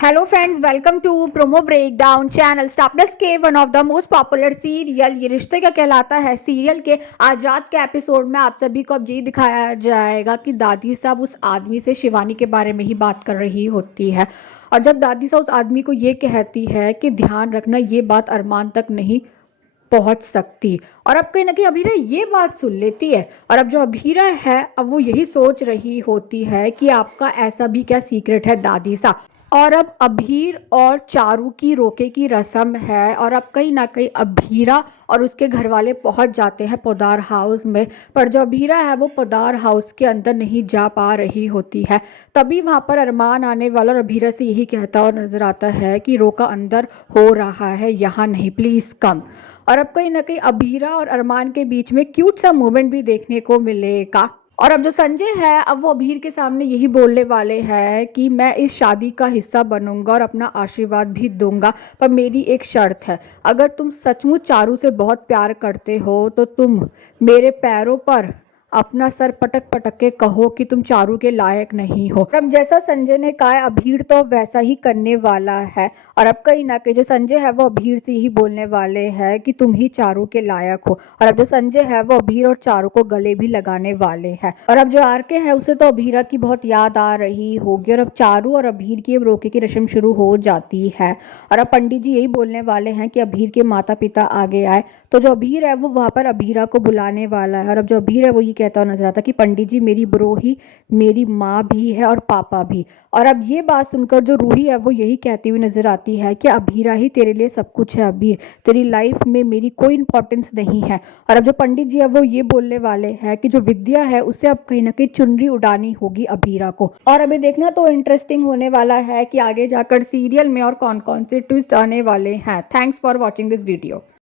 Hello friends, welcome to promo breakdown channel. Star plus के one of the most popular serial ये रिश्ते क्या कहलाता है सीरियल के आज रात के एपिसोड में आप सभी को अब यही दिखाया जाएगा कि दादी साहब उस आदमी से शिवानी के बारे में ही बात कर रही होती है। और जब दादी साहब उस आदमी को ये कहती है कि ध्यान रखना ये बात अरमान तक नहीं पहुंच सकती, और अब कहीं ना कहीं अभीरा ये बात सुन लेती है। और अब जो अभीरा है अब वो यही सोच रही होती है कि आपका ऐसा भी क्या सीक्रेट है दादी सा। और अब अभीर और चारू की रोके की रस्म है, और अब कहीं ना कहीं अभीरा और उसके घर वाले पहुंच जाते हैं पोदार हाउस में। पर जो अभीरा है वो पोदार हाउस के अंदर नहीं जा पा रही होती है। तभी वहां पर अरमान आने वाला और अभीरा से यही कहता और नजर आता है कि रोका अंदर हो रहा है, यहाँ नहीं, प्लीज कम। और अब कहीं ना कहीं अभीरा और अरमान के बीच में क्यूट सा मोमेंट भी देखने को मिलेगा। और अब जो संजय है अब वो अभीर के सामने यही बोलने वाले हैं कि मैं इस शादी का हिस्सा बनूंगा और अपना आशीर्वाद भी दूंगा, पर मेरी एक शर्त है। अगर तुम सचमुच चारू से बहुत प्यार करते हो तो तुम मेरे पैरों पर अपना सर पटक पटक के कहो कि तुम चारू के लायक नहीं हो। अब जैसा संजय ने कहा है अभीर तो वैसा ही करने वाला है। और अब कहीं ना कहीं जो संजय है वो अभीर से ही बोलने वाले हैं कि तुम ही चारू के लायक हो। और अब जो संजय है वो अभीर और चारू को गले भी लगाने वाले हैं। और अब जो आर के है उसे तो अभीरा की बहुत याद आ रही होगी, और अब चारू और अभीर की अब रोके की रस्म शुरू हो जाती है। और अब पंडित जी यही बोलने वाले हैं कि अभीर के माता पिता आगे आए। तो जो अभीर है वो वहां पर अभीरा को बुलाने वाला है। और अब जो अभीर है वो ये कहता हुआ नजर आता कि पंडित जी मेरी ब्रोही मेरी माँ भी है और पापा भी। और अब ये बात सुनकर जो रूही है वो यही कहती हुई नजर आती है कि अभीरा ही तेरे लिए सब कुछ है, अभीर तेरी लाइफ में मेरी कोई इंपॉर्टेंस नहीं है। और अब जो पंडित जी है वो ये बोलने वाले हैं कि जो विद्या है उसे अब कहीं ना कहीं चुनरी उड़ानी होगी अभीरा को। और अभी देखना तो इंटरेस्टिंग होने वाला है कि आगे जाकर सीरियल में और कौन कौन से ट्विस्ट आने वाले हैं। Thanks for watching this video.